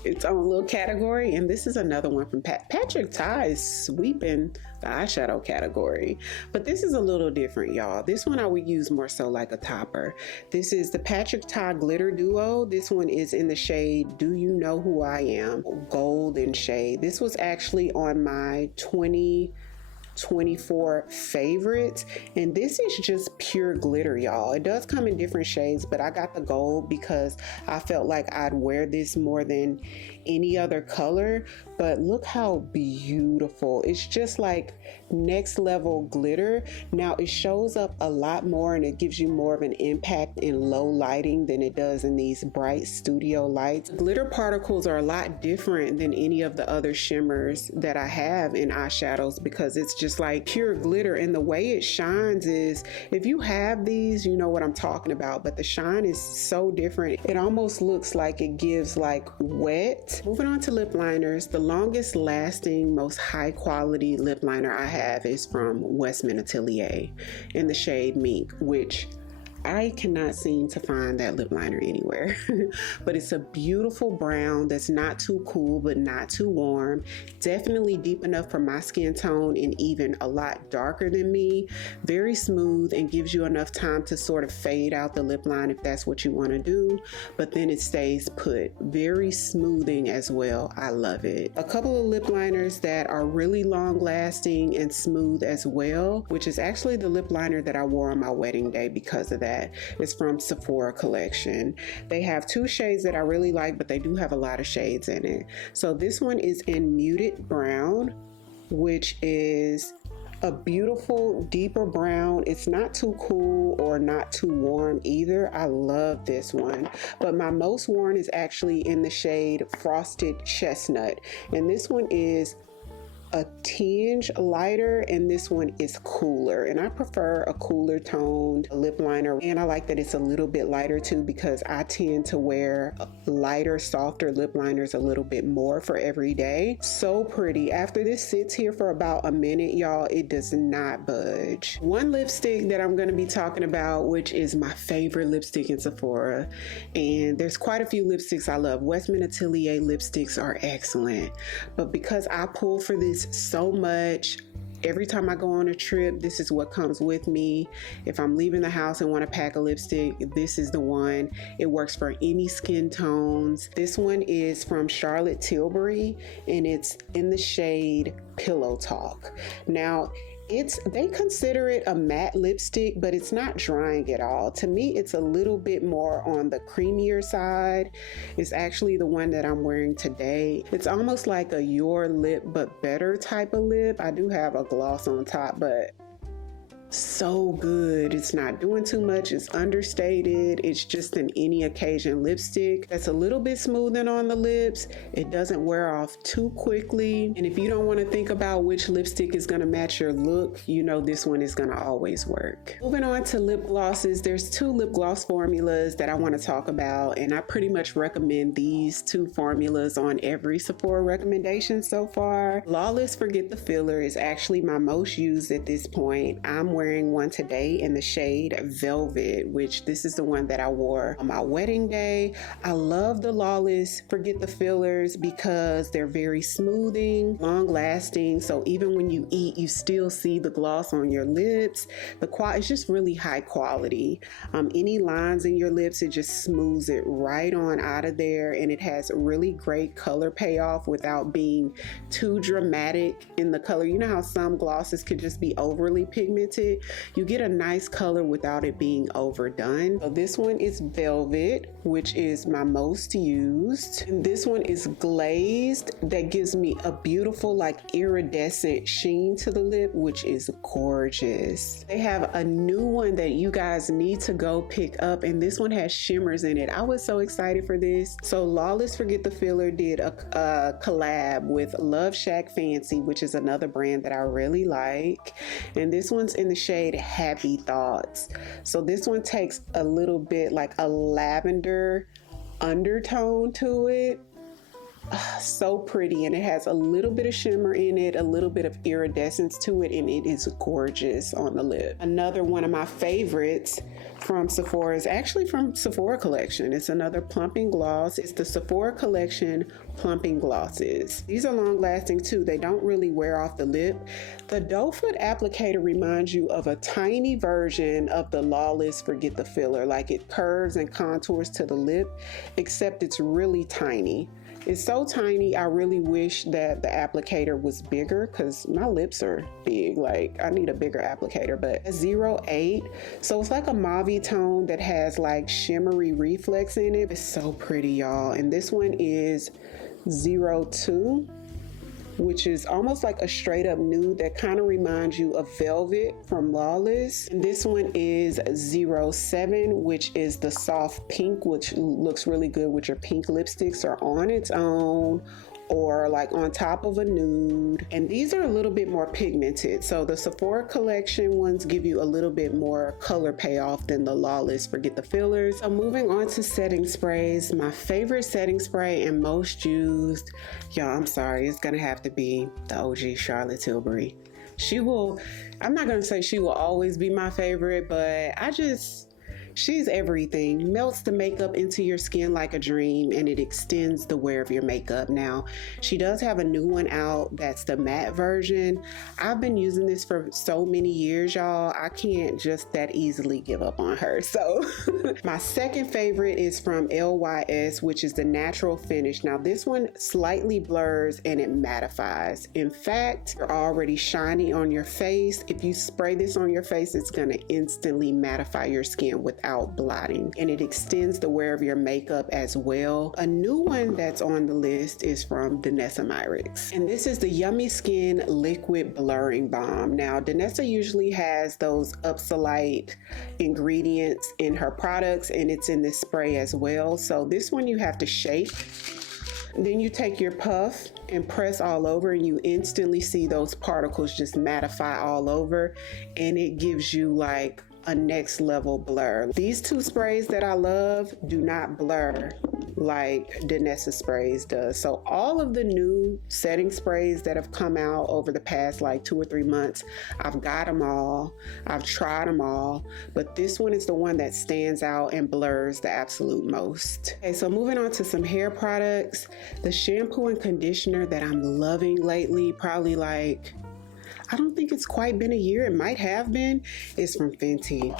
its own little category, and this is another one from Patrick Ta is sweeping the eyeshadow category, but this is a little different, y'all. This one I would use more so like a topper. This is the Patrick Ta Glitter Duo. This one is in the shade Do You Know Who I Am, golden shade. This was actually on my 2024 favorites, and this is just pure glitter, y'all. It does come in different shades, but I got the gold because I felt like I'd wear this more than any other color. But look how beautiful. It's just like next level glitter. Now it shows up a lot more and it gives you more of an impact in low lighting than it does in these bright studio lights. Glitter particles are a lot different than any of the other shimmers that I have in eyeshadows because it's just like pure glitter, and the way it shines is, if you have these, you know what I'm talking about, but the shine is so different. It almost looks like it gives like wet. Moving on to lip liners, the longest lasting, most high quality lip liner I have is from Westman Atelier in the shade Mink, which I cannot seem to find that lip liner anywhere. But it's a beautiful brown that's not too cool but not too warm, definitely deep enough for my skin tone and even a lot darker than me. Very smooth and gives you enough time to sort of fade out the lip line if that's what you want to do, but then it stays put. Very smoothing as well. I love it. A couple of lip liners that are really long lasting and smooth as well, which is actually the lip liner that I wore on my wedding day because of that. Is from Sephora collection. They have two shades that I really like, but they do have a lot of shades in it. So this one is in Muted Brown, which is a beautiful deeper brown. It's not too cool or not too warm either. I love this one, but my most worn is actually in the shade Frosted Chestnut, and this one is a tinge lighter and this one is cooler, and I prefer a cooler toned lip liner, and I like that it's a little bit lighter too because I tend to wear lighter, softer lip liners a little bit more for every day. So pretty. After this sits here for about a minute, y'all, it does not budge. One lipstick that I'm going to be talking about, which is my favorite lipstick in Sephora, and there's quite a few lipsticks I love. Westman Atelier lipsticks are excellent, but because I pull for this so much, every time I go on a trip, this is what comes with me. If I'm leaving the house and want to pack a lipstick, this is the one. It works for any skin tones. This one is from Charlotte Tilbury and it's in the shade Pillow Talk. Now, they consider it a matte lipstick, but it's not drying at all. To me, it's a little bit more on the creamier side. It's actually the one that I'm wearing today. It's almost like a Your Lip but better type of lip. I do have a gloss on top, but So good. It's not doing too much. It's understated. It's just an any occasion lipstick that's a little bit smoothing on the lips. It doesn't wear off too quickly. And if you don't want to think about which lipstick is going to match your look, you know this one is going to always work. Moving on to lip glosses, there's 2 lip gloss formulas that I want to talk about, and I pretty much recommend these 2 formulas on every Sephora recommendation so far. Lawless Forget the Filler is actually my most used at this point. I'm wearing one today in the shade Velvet, which this is the one that I wore on my wedding day. I love the Lawless Forget the Fillers because they're very smoothing, long lasting, so even when you eat you still see the gloss on your lips. It's just really high quality. Any lines in your lips, it just smooths it right on out of there, and it has really great color payoff without being too dramatic in the color. You know how some glosses could just be overly pigmented? You get a nice color without it being overdone. So this one is Velvet, which is my most used. And this one is Glazed, that gives me a beautiful like iridescent sheen to the lip, which is gorgeous. They have a new one that you guys need to go pick up, and this one has shimmers in it. I was so excited for this. So Lawless Forget the Filler did a collab with Love Shack Fancy, which is another brand that I really like, and this one's in the shade Happy Thoughts. So this one takes a little bit like a lavender undertone to it. So pretty, and it has a little bit of shimmer in it, a little bit of iridescence to it, and it is gorgeous on the lip. Another one of my favorites from Sephora is actually from Sephora collection. It's another plumping gloss. It's the Sephora collection plumping glosses. These are long lasting too. They don't really wear off the lip. The doe foot applicator reminds you of a tiny version of the Lawless Forget the Filler. Like it curves and contours to the lip, except it's really tiny. It's so tiny, I really wish that the applicator was bigger because my lips are big. Like, I need a bigger applicator. But 08, so it's like a mauve tone that has like shimmery reflex in it. It's so pretty, y'all. And this one is 02, which is almost like a straight up nude that kind of reminds you of Velvet from Lawless. And this one is 07, which is the soft pink, which looks really good with your pink lipsticks or on its own, or like on top of a nude. And these are a little bit more pigmented. So the Sephora collection ones give you a little bit more color payoff than the Lawless Forget the Fillers. So moving on to setting sprays, my favorite setting spray and most used, y'all, I'm sorry, it's gonna have to be the OG Charlotte Tilbury. I'm not gonna say she will always be my favorite, but she's everything. Melts the makeup into your skin like a dream, and it extends the wear of your makeup. Now, she does have a new one out that's the matte version. I've been using this for so many years, y'all. I can't just that easily give up on her. So my second favorite is from LYS, which is the Natural Finish. Now, this one slightly blurs and it mattifies. In fact, you're already shiny on your face. If you spray this on your face, it's gonna instantly mattify your skin without blotting, and it extends the wear of your makeup as well. A new one that's on the list is from Danessa Myricks, and this is the Yummy Skin Liquid Blurring Balm. Now, Danessa usually has those Upsolite ingredients in her products, and it's in this spray as well. So this one you have to shake. Then you take your puff and press all over, and you instantly see those particles just mattify all over, and it gives you like a next level blur. These 2 sprays that I love do not blur like Danessa sprays does. So all of the new setting sprays that have come out over the past like 2 or 3 months, I've got them all. I've tried them all, but this one is the one that stands out and blurs the absolute most. Okay, so moving on to some hair products. The shampoo and conditioner that I'm loving lately, probably like, I don't think it's quite been a year, it might have been, is from Fenty.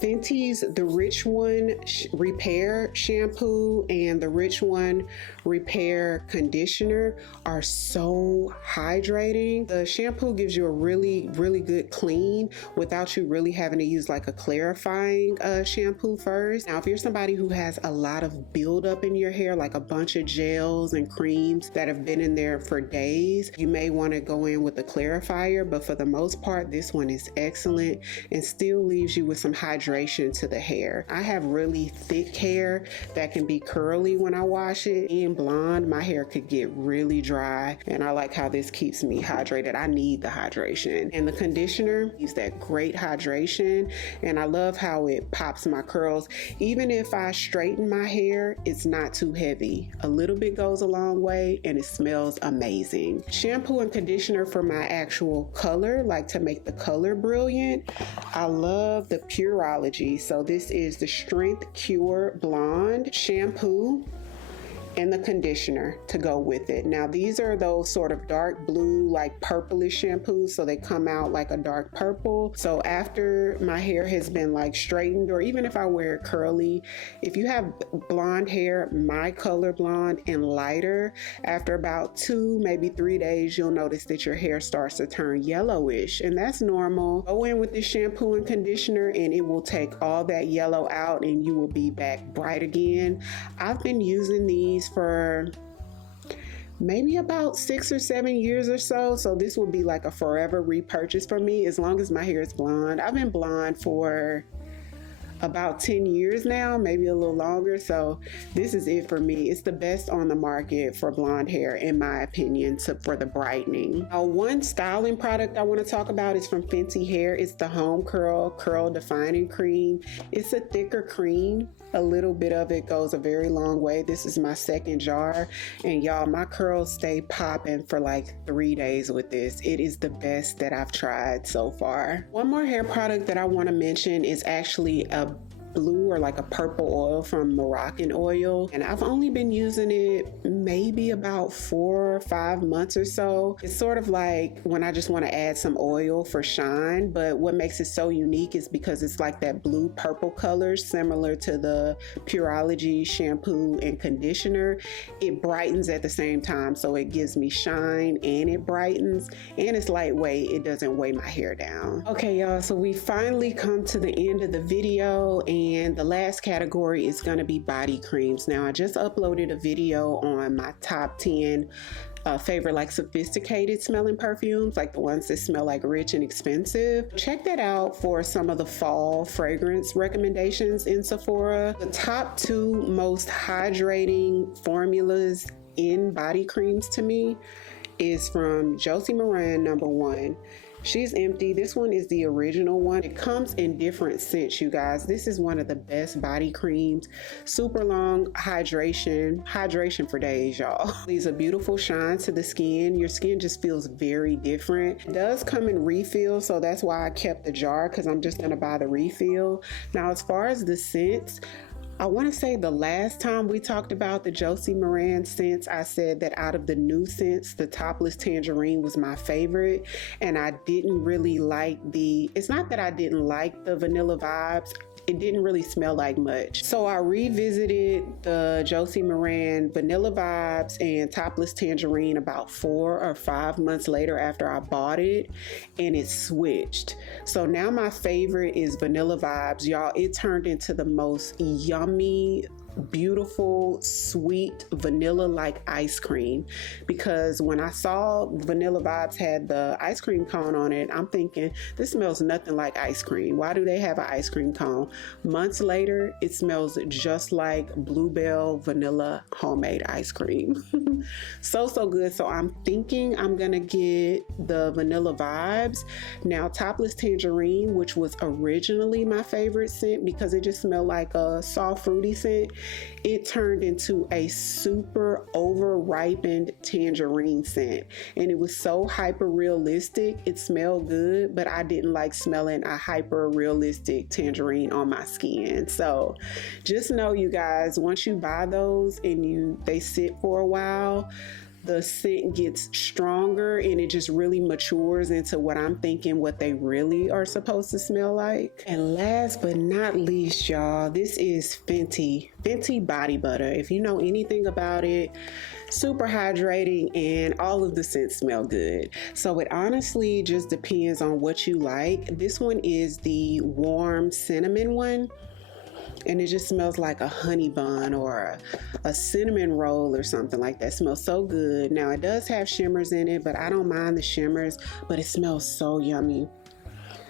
Fenty's The Rich One Repair Shampoo and The Rich One Repair Conditioner are so hydrating. The shampoo gives you a really good clean without you really having to use like a clarifying shampoo first. Now, if you're somebody who has a lot of buildup in your hair, like a bunch of gels and creams that have been in there for days, you may want to go in with a clarifier, but for the most part, this one is excellent and still leaves you with some hydration to the hair. I have really thick hair that can be curly when I wash it. Being blonde, my hair could get really dry, and I like how this keeps me hydrated. I need the hydration. And the conditioner gives that great hydration, and I love how it pops my curls. Even if I straighten my hair, it's not too heavy. A little bit goes a long way, and it smells amazing. Shampoo and conditioner for my actual color, like to make the color brilliant. I love the Pureology. So this is the Strength Cure Blonde shampoo and the conditioner to go with it. Now these are those sort of dark blue, like purplish shampoos, so they come out like a dark purple. So after my hair has been like straightened, or even if I wear it curly, if you have blonde hair, my color blonde and lighter, after about 2, maybe 3 days, you'll notice that your hair starts to turn yellowish, and that's normal. Go in with this shampoo and conditioner and it will take all that yellow out and you will be back bright again. I've been using these for maybe about 6 or 7 years or so. So this will be like a forever repurchase for me as long as my hair is blonde. I've been blonde for about 10 years now, maybe a little longer. So this is it for me. It's the best on the market for blonde hair, in my opinion, for the brightening. One styling product I want to talk about is from Fenty Hair. It's the Home Curl Defining Cream. It's a thicker cream. A little bit of it goes a very long way. This is my second jar, and y'all, my curls stay popping for like 3 days with this. It is the best that I've tried so far. One more hair product that I want to mention is actually a blue or like a purple oil from Moroccan Oil, and I've only been using it maybe about 4 or 5 months or so. It's sort of like when I just want to add some oil for shine, but what makes it so unique is because it's like that blue purple color similar to the Pureology shampoo and conditioner. It brightens at the same time, so it gives me shine and it brightens, and it's lightweight. It doesn't weigh my hair down. Okay y'all, so we finally come to the end of the video, and the last category is going to be body creams. Now I just uploaded a video on my top 10 favorite like sophisticated smelling perfumes, like the ones that smell like rich and expensive. Check that out for some of the fall fragrance recommendations in Sephora. The top 2 most hydrating formulas in body creams to me is from Josie Maran, number 1. She's empty. This one is the original one. It comes in different scents, you guys. This is one of the best body creams. Super long hydration for days, y'all. Leaves a beautiful shine to the skin. Your skin just feels very different. It does come in refill, so that's why I kept the jar, because I'm just gonna buy the refill. Now, as far as the scents, I want to say the last time we talked about the Josie Maran scents, I said that out of the new scents, the Topless Tangerine was my favorite, and I didn't really like it's not that I didn't like the vanilla vibes, it didn't really smell like much. So I revisited the Josie Maran Vanilla Vibes and Topless Tangerine about 4 or 5 months later after I bought it, and it switched. So now my favorite is Vanilla Vibes. Y'all, it turned into the most yummy, beautiful, sweet, vanilla-like ice cream, because when I saw Vanilla Vibes had the ice cream cone on it, I'm thinking, this smells nothing like ice cream. Why do they have an ice cream cone? Months later, it smells just like Bluebell vanilla homemade ice cream. So good. So I'm thinking I'm gonna get the Vanilla Vibes. Now, Topless Tangerine, which was originally my favorite scent because it just smelled like a soft fruity scent, it turned into a super over-ripened tangerine scent, and it was so hyper realistic. It smelled good, but I didn't like smelling a hyper realistic tangerine on my skin. So just know, you guys, once you buy those and they sit for a while, the scent gets stronger and it just really matures into what I'm thinking what they really are supposed to smell like. And last but not least, y'all, this is Fenty body butter. If you know anything about it, super hydrating and all of the scents smell good. So it honestly just depends on what you like. This one is the warm cinnamon one, and it just smells like a honey bun or a cinnamon roll or something like that. It smells so good. Now it does have shimmers in it, but I don't mind the shimmers, but it smells so yummy.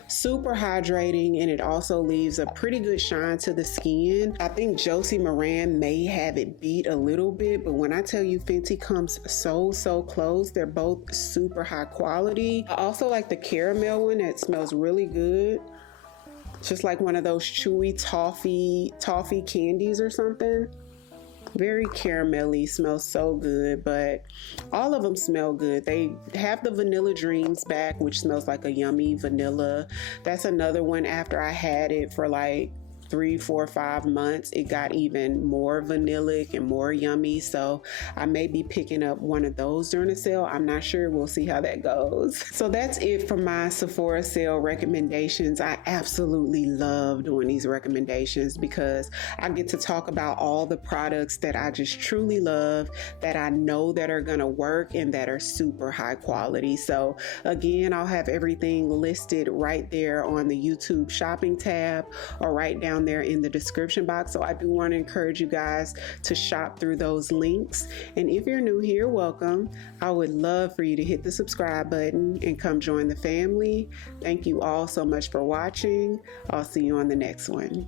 Super hydrating, and it also leaves a pretty good shine to the skin. I think Josie Maran may have it beat a little bit, but when I tell you Fenty comes so close, they're both super high quality. I also like the caramel one that smells really good. It's just like one of those chewy toffee candies or something. Very caramelly, smells so good, but all of them smell good. They have the Vanilla Dreams back, which smells like a yummy vanilla. That's another one. After I had it for like 3, 4, 5 months, it got even more vanillic and more yummy. So I may be picking up one of those during the sale. I'm not sure. We'll see how that goes. So that's it for my Sephora sale recommendations. I absolutely love doing these recommendations because I get to talk about all the products that I just truly love, that I know that are gonna work and that are super high quality. So again, I'll have everything listed right there on the YouTube shopping tab or right down there in the description box. So I do want to encourage you guys to shop through those links. And if you're new here, welcome. I would love for you to hit the subscribe button and come join the family. Thank you all so much for watching. I'll see you on the next one.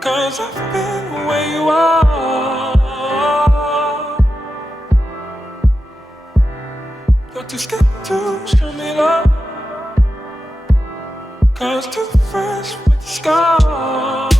'Cause I've been where you are. You're too scared to show me love. 'Cause too fresh with the scars.